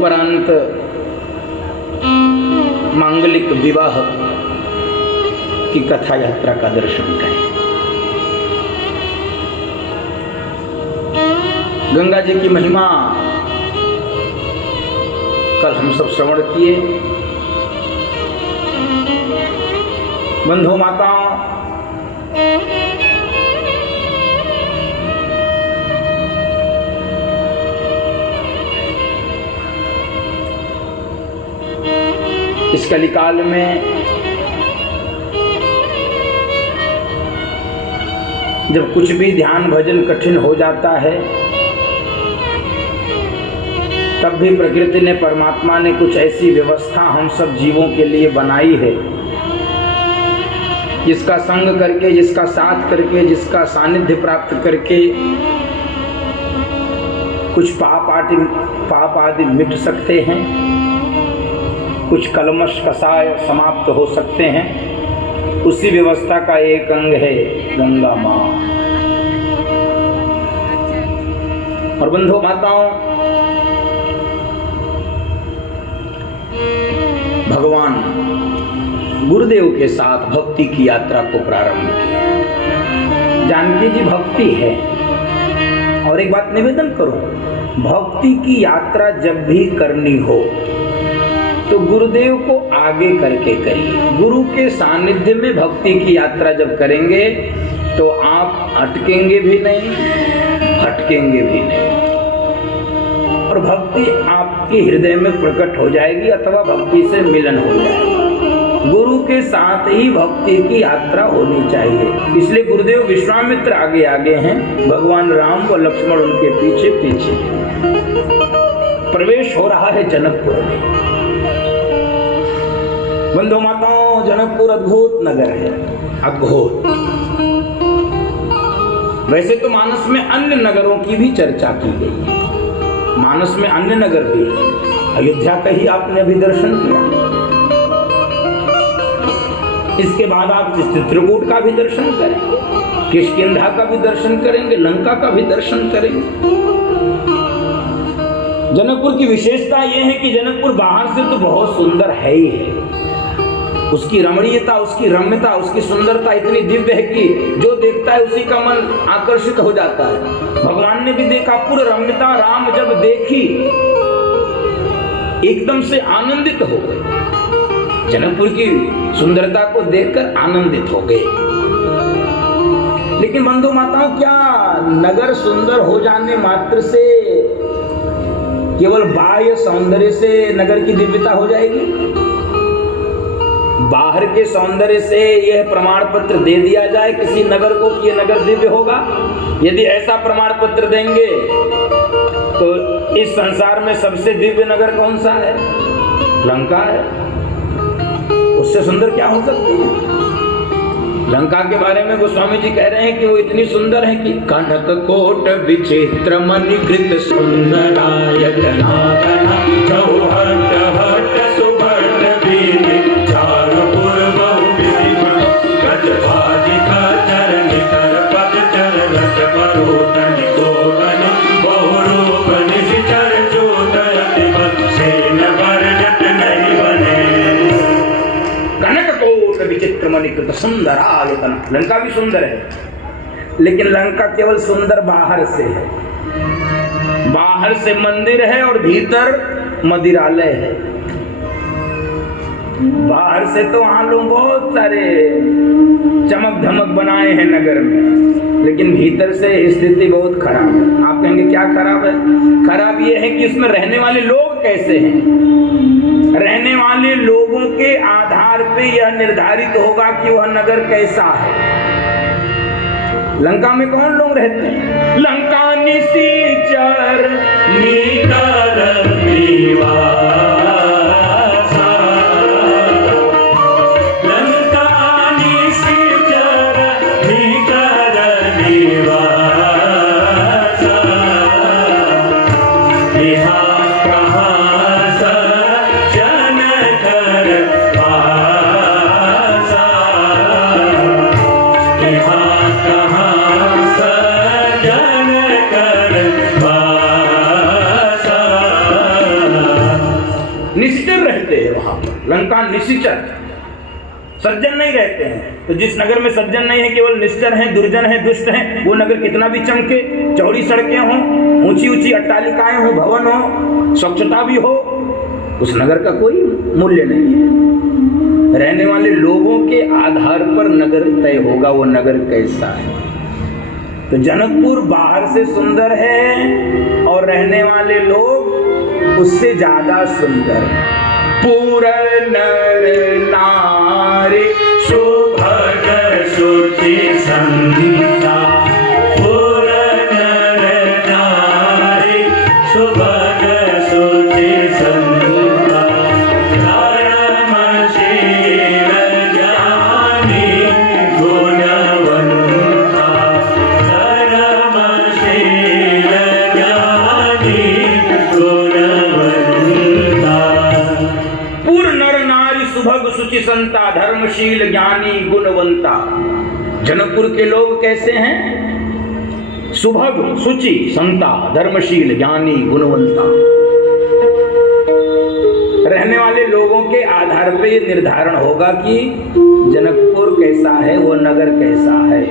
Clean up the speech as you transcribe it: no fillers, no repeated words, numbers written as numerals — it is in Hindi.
तदुपरांत मांगलिक विवाह की कथा यात्रा का दर्शन करें। गंगा जी की महिमा कल हम सब श्रवण किए। बंधु माताओं, इस कलिकाल में जब कुछ भी ध्यान भजन कठिन हो जाता है, तब भी प्रकृति ने, परमात्मा ने कुछ ऐसी व्यवस्था हम सब जीवों के लिए बनाई है, जिसका संग करके, जिसका साथ करके, जिसका सानिध्य प्राप्त करके कुछ पाप आदि मिट सकते हैं, कुछ कलमश कसाय समाप्त हो सकते हैं। उसी व्यवस्था का एक अंग है गंगा माँ। और बंधु माताओं, भगवान गुरुदेव के साथ भक्ति की यात्रा को प्रारंभ किया। जानकी जी भक्ति है। और एक बात निवेदन करो, भक्ति की यात्रा जब भी करनी हो तो गुरुदेव को आगे करके करिए। गुरु के सानिध्य में भक्ति की यात्रा जब करेंगे तो आप अटकेंगे भी नहीं, भटकेंगे भी नहीं, और भक्ति आपके हृदय में प्रकट हो जाएगी अथवा भक्ति से मिलन हो जाएगा। गुरु के साथ ही भक्ति की यात्रा होनी चाहिए। इसलिए गुरुदेव विश्वामित्र आगे आगे हैं, भगवान राम व लक्ष्मण उनके पीछे पीछे। प्रवेश हो रहा है जनकपुर में। बंधु माताओं, जनकपुर अद्भुत नगर है, अद्भुत। वैसे तो मानस में अन्य नगरों की भी चर्चा की गई है, मानस में अन्य नगर भी है। अयोध्या का ही आपने अभी दर्शन किया, इसके बाद आप चित्रकूट का भी दर्शन करेंगे, किष्किंधा का भी दर्शन करेंगे, लंका का भी दर्शन करेंगे। जनकपुर की विशेषता यह है कि जनकपुर बाहर से तो बहुत सुंदर है ही है। उसकी रमणीयता, उसकी रम्यता, उसकी सुंदरता इतनी दिव्य है कि जो देखता है उसी का मन आकर्षित हो जाता है। भगवान ने भी देखा पूर्ण रम्यता, राम जब देखी एकदम से आनंदित हो गए। जनकपुर की सुंदरता को देखकर आनंदित हो गए। लेकिन बंधु माताओं, क्या नगर सुंदर हो जाने मात्र से, केवल बाह्य सौंदर्य से नगर की दिव्यता हो जाएगी? बाहर के सौंदर्य से यह प्रमाण पत्र दे दिया जाए किसी नगर को कि यह नगर दिव्य होगा? यदि ऐसा प्रमाण पत्र देंगे तो इस संसार में सबसे दिव्य नगर कौन सा है? लंका है। उससे सुंदर क्या हो सकती है? लंका के बारे में गोस्वामी जी कह रहे हैं कि वो इतनी सुंदर है कि कनक कोट विचित्र मणिकृत सुंदराय जनार्दन चौहट हट सुभट बीन चारुपुर बहुविधि गजभाजी का चरण कर पद चरण परोतन गोवन बहुरूपन सिचर चोदयति बल सेन बरजत नहीं बने। कनक कोट विचित्र मणिकृत सुंदरायतन। लंका भी सुंदर है, लेकिन लंका केवल सुंदर बाहर से है। बाहर से मंदिर है और भीतर मदिरालय है। बाहर से तो वहां लोग बहुत सारे चमक धमक बनाए हैं नगर में, लेकिन भीतर से स्थिति बहुत खराब है। आप कहेंगे क्या खराब है? खराब ये है कि इसमें रहने वाले लोग कैसे हैं। रहने वाले लोगों के आधार पे यह निर्धारित होगा कि वह नगर कैसा है। लंका में कौन लोग रहते हैं? लंका निसीचर निकर निवासा, लंका निसीचर निकर निवासा, यहाँ कहाँ सज्जन कर वासा, यहाँ कहाँ सज्जन कर वासा। निश्चर रहते हैं वहां पर, लंका निश्चर, सज्जन नहीं रहते हैं। तो जिस नगर में सज्जन नहीं है, केवल निश्चर हैं, दुर्जन हैं, दुष्ट हैं, वो नगर कितना भी चमके, चौड़ी सड़कें हों, ऊंची ऊंची अट्टालिकाएं हो, भवन हो, स्वच्छता भी हो, उस नगर का कोई मूल्य नहीं है। रहने वाले लोगों के आधार पर नगर तय होगा वो नगर कैसा है। तो जनकपुर बाहर से सुंदर है और रहने वाले लोग उससे ज्यादा सुंदर है। पूर नर नारी सुभग सुचि संता, पूर नर नारी सुभग सुचि संता, धर्मशील ज्ञानी गुणवंता, धर्मशील ज्ञानी गुणवंता। पूर्ण नर नारी सुभग सुचि संता, धर्मशील ज्ञानी गुणवंता। जनकपुर के लोग कैसे हैं? सुभग सुचि संता, धर्मशील ज्ञानी गुणवंता। रहने वाले लोगों के आधार पर यह निर्धारण होगा कि जनकपुर कैसा है, वो नगर कैसा है।